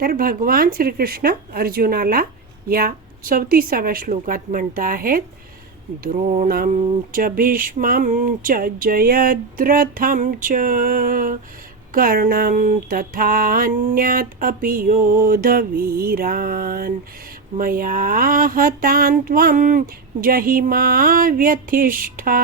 तर भगवान श्रीकृष्ण अर्जुनाला या चौतीसाव्या श्लोकात म्हणत आहेत द्रोणं च भीष्मं च जयद्रथं च कर्णं तथान्यात् अपि योधवीरान्। मया हतान् त्वं जहिमा व्यथिष्ठा।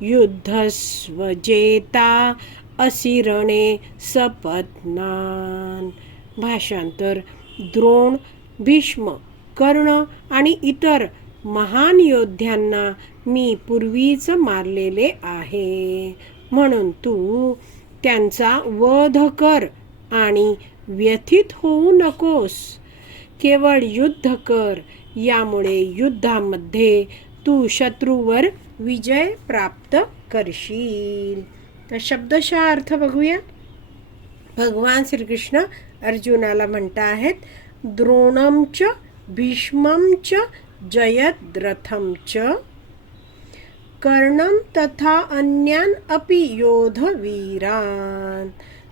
युद्धस्वजेता असिरणे सपत्नान्। भाषांतर द्रोण भीष्म कर्ण आणि इतर महान योद्ध्यांना मी पूर्वीच मारलेले आहे. म्हणून तू त्यांचा वध कर आणि व्यथित होऊ नकोस. केवळ युद्ध कर यामुळे युद्धामध्ये तू शत्रूवर विजय प्राप्त करशील. तर शब्दशः अर्थ बघूया. भगवान श्रीकृष्ण अर्जुनाला म्हणत आहेत द्रोणम च भीष्मम च जयद्रथम च कर्णम तथा अन्यान अपि योधवीरान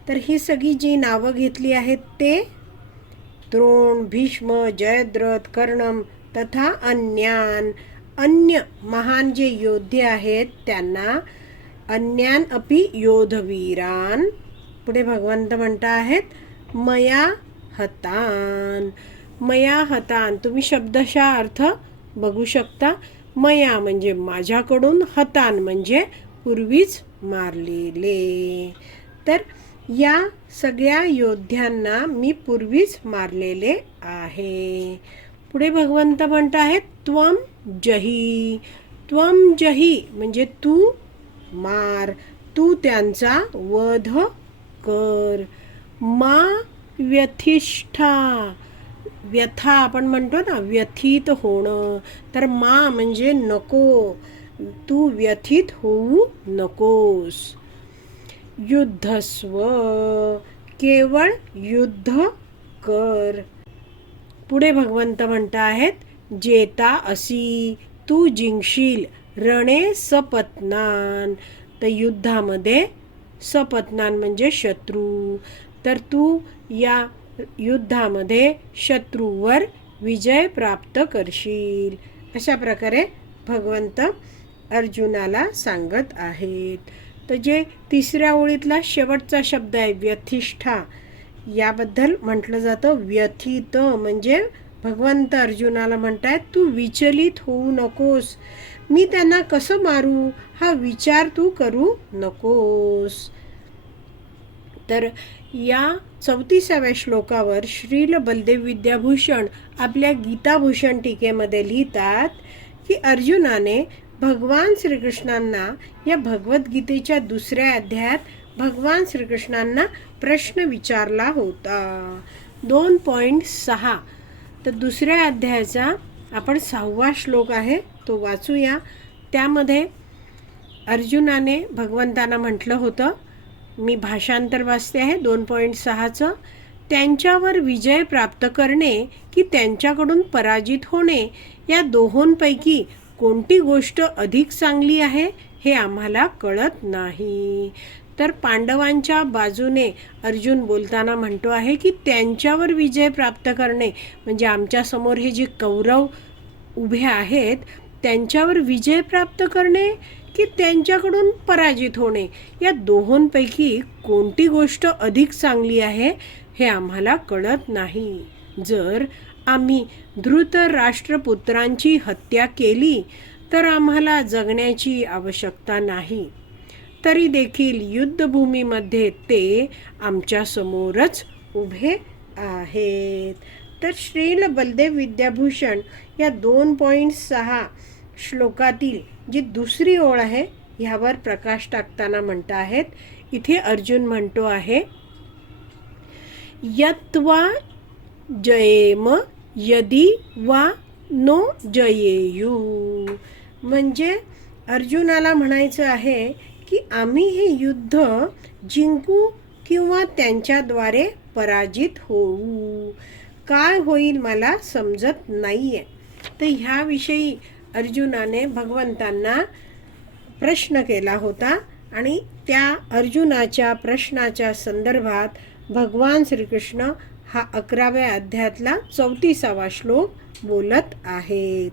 तर ही सगळी जी नावं घेतली आहेत ते द्रोण भीष्म जयद्रथ कर्णम तथा अन्यान. अन्य महान जे योद्धे आहेत त्यांना अन्यान अपि योधवीरान पुढे भगवंत म्हणता आहेत मया हतान. मया हतान. तुम्ही शब्दशः अर्थ बघू शकता. मया म्हणजे माझ्याकडून हतान म्हणजे पूर्वीच मारलेले. तर या सगळ्या योद्ध्यांना मी पूर्वीच मारलेले आहे. पुढे भगवंत म्हणत आहेत त्वम जही. त्वम जही म्हणजे तू मार. तू त्यांचा वध कर. मा व्यथिष्ठा. व्यथा आपण म्हणतो ना व्यथित होणं. तर मा म्हणजे नको. तू व्यथित होऊ नकोस. युद्धस्व. केवळ युद्ध कर. पुढे भगवंत म्हणत आहेत जेता असी तू जिंकशील रणे सपत्नान. तर युद्धामध्ये सपत्नान म्हणजे शत्रू. तर तू या युद्धामध्ये शत्रूवर विजय प्राप्त करशील. अशा प्रकारे भगवंत अर्जुनाला सांगत आहेत. तर जे तिसऱ्या ओळीतला शेवटचा शब्द आहे व्यथिष्ठा याबद्दल म्हटलं जातं व्यथित. म्हणजे भगवंत अर्जुनाला म्हणतायत तू विचलित होऊ नकोस. मी त्यांना कसं मारू? हा विचार तू करू नकोस. तर या चौतीसाव्या श्लोकावर श्रील बलदेव विद्याभूषण आपल्या गीताभूषण टीकेमध्ये लिहितात की अर्जुनाने भगवान श्रीकृष्णांना या भगवद्गीतेच्या दुसऱ्या अध्यायात भगवान श्रीकृष्णांना प्रश्न विचारला होता. दोन पॉईंट सहा. तर दुसऱ्या अध्यायाचा आपण सहावा श्लोक आहे तो वाचूया. त्यामध्ये अर्जुनाने भगवंतांना म्हटलं होतं मी भाषांतर वाचते आहे दोन पॉईंट सहाचं. त्यांच्यावर विजय प्राप्त करणे की त्यांच्याकडून पराजित होणे या दोहोंपैकी कोणती गोष्ट अधिक चांगली आहे हे आम्हाला कळत नाही. तर पांडवांच्या बाजूने अर्जुन बोलताना म्हणतो आहे की त्यांच्यावर विजय प्राप्त करणे म्हणजे आमच्यासमोर हे जे कौरव उभे आहेत त्यांच्यावर विजय प्राप्त करणे की त्यांच्याकडून पराजित होणे. या दोहोंपैकी कोणती गोष्ट अधिक चांगली आहे हे आम्हाला कळत नाही. जर आम्ही धृत राष्ट्रपुत्रांची हत्या केली तर आम्हाला जगण्याची आवश्यकता नाही. तरी देखील युद्धभूमीमध्ये ते आमच्यासमोरच उभे आहेत. तर श्रील बलदेव विद्याभूषण या दोन पॉईंट सहा श्लोकातील जी दुसरी ओळ आहे ह्यावर प्रकाश टाकताना म्हणत आहेत इथे अर्जुन म्हणतो आहे यत्वा जयेम यदी वा नो जयेयू. म्हणजे अर्जुनाला म्हणायचं आहे की आम्ही हे युद्ध जिंकू किंवा त्यांच्याद्वारे पराजित होऊ. काय होईल मला समजत नाहीये. तर ह्याविषयी अर्जुनाने भगवंतांना प्रश्न केला होता आणि त्या अर्जुनाच्या प्रश्नाच्या संदर्भात भगवान श्रीकृष्ण हा अकराव्या अध्यायातला चौतीसावा श्लोक बोलत आहेत.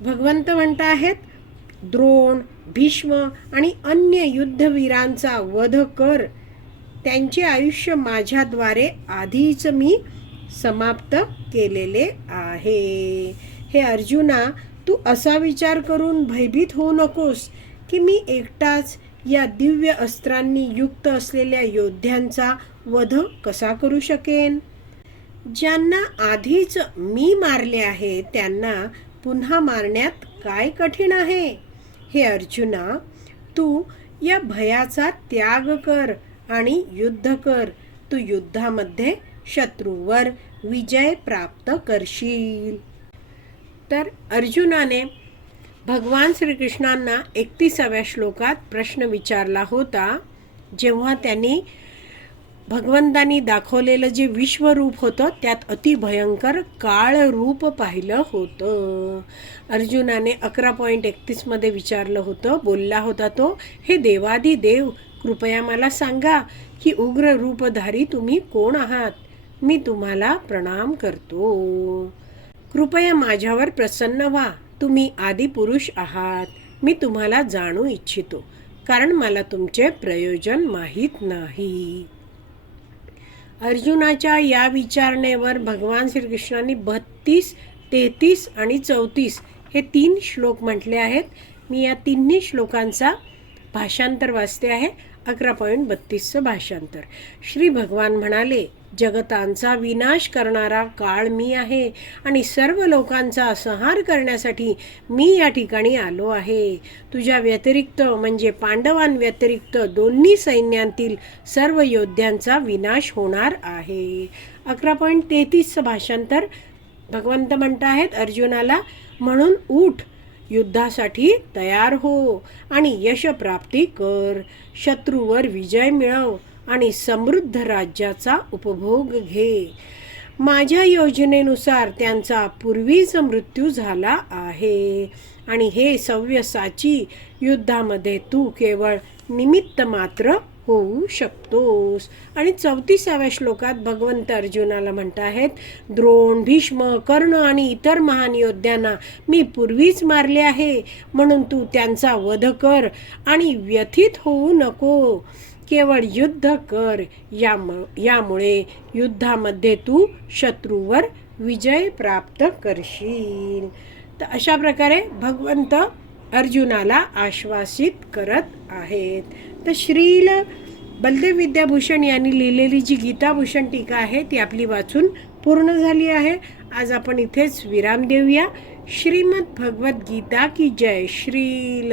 भगवंत म्हणत आहेत द्रोण भीष्म आणि अन्य युद्धवीरांचा वध कर. त्यांचे आयुष्य माझ्याद्वारे आधीच मी समाप्त केलेले आहे. हे अर्जुना तू असा विचार करून भयभीत होऊ नकोस की मी एकटाच या दिव्य अस्त्रांनी युक्त असलेल्या योद्ध्यांचा वध कसा करू शकेन? ज्यांना आधीच मी मारले आहे त्यांना पुन्हा मारण्यात काय कठीण आहे? हे अर्जुना तू या भयाचा त्याग कर आणि युद्ध कर. तू युद्धामध्ये शत्रूवर विजय प्राप्त करशील. तर अर्जुनाने भगवान श्रीकृष्णांना एकतीसाव्या श्लोकात प्रश्न विचारला होता जेव्हा त्यांनी भगवंतांनी दाखवलेलं जे विश्वरूप होतं त्यात अतिभयंकर काळ रूप पाहिलं होतं. अर्जुनाने अकरा पॉईंट एकतीसमध्ये विचारलं होतं बोलला होता तो हे देवादी देव कृपया मला सांगा की उग्र रूपधारी तुम्ही कोण आहात? मी तुम्हाला प्रणाम करतो. कृपया माझ्यावर प्रसन्न व्हा. तुम्ही आदिपुरुष आहात. मी तुम्हाला जाणू इच्छितो कारण मला तुमचे प्रयोजन माहीत नाही. अर्जुनाच्या या विचारणेवर भगवान श्रीकृष्णांनी बत्तीस तेहतीस आणि चौतीस हे तीन श्लोक म्हटले आहेत. मी या तिन्ही श्लोकांचा भाषांतर वाचते आहे. अकरा पॉईंट बत्तीसचं भाषांतर. श्री भगवान म्हणाले जगतांचा विनाश करणारा काळ मी आहे आणि सर्व लोकांचा संहार करण्यासाठी मी या ठिकाणी आलो आहे. तुझ्या व्यतिरिक्त म्हणजे पांडवांव्यतिरिक्त दोन्ही सैन्यांतील सर्व योद्ध्यांचा विनाश होणार आहे. अकरा पॉईंट तेहतीसचं भाषांतर भगवंत म्हणत आहेत अर्जुनाला म्हणून उठ युद्धासाठी तयार हो आणि यशप्राप्ती कर. शत्रूवर विजय मिळव. आणि समृद्ध राज्याचा उपभोग घे. माझ्या योजनेनुसार त्यांचा पूर्वीच मृत्यू झाला आहे. आणि हे सव्यसाची युद्धामध्ये तू केवळ निमित्त मात्र होऊ शकतोस. आणि चौतीसाव्या श्लोकात भगवंत अर्जुनाला म्हणत आहेत द्रोण भीष्म कर्ण आणि इतर महान योद्ध्यांना मी पूर्वीच मारले आहे. म्हणून तू त्यांचा वध कर आणि व्यथित होऊ नको. केवळ युद्ध कर यामु यामुळे युद्धामध्ये तू शत्रूवर विजय प्राप्त करशील. तर अशा प्रकारे भगवंत अर्जुनाला आश्वासित करत आहेत. तर श्रील बलदेव विद्याभूषण यांनी लिहिलेली जी गीताभूषण टीका आहे ती आपली वाचून पूर्ण झाली आहे. आज आपण इथेच विराम देऊया. श्रीमद भगवद्गीता की जय श्रील.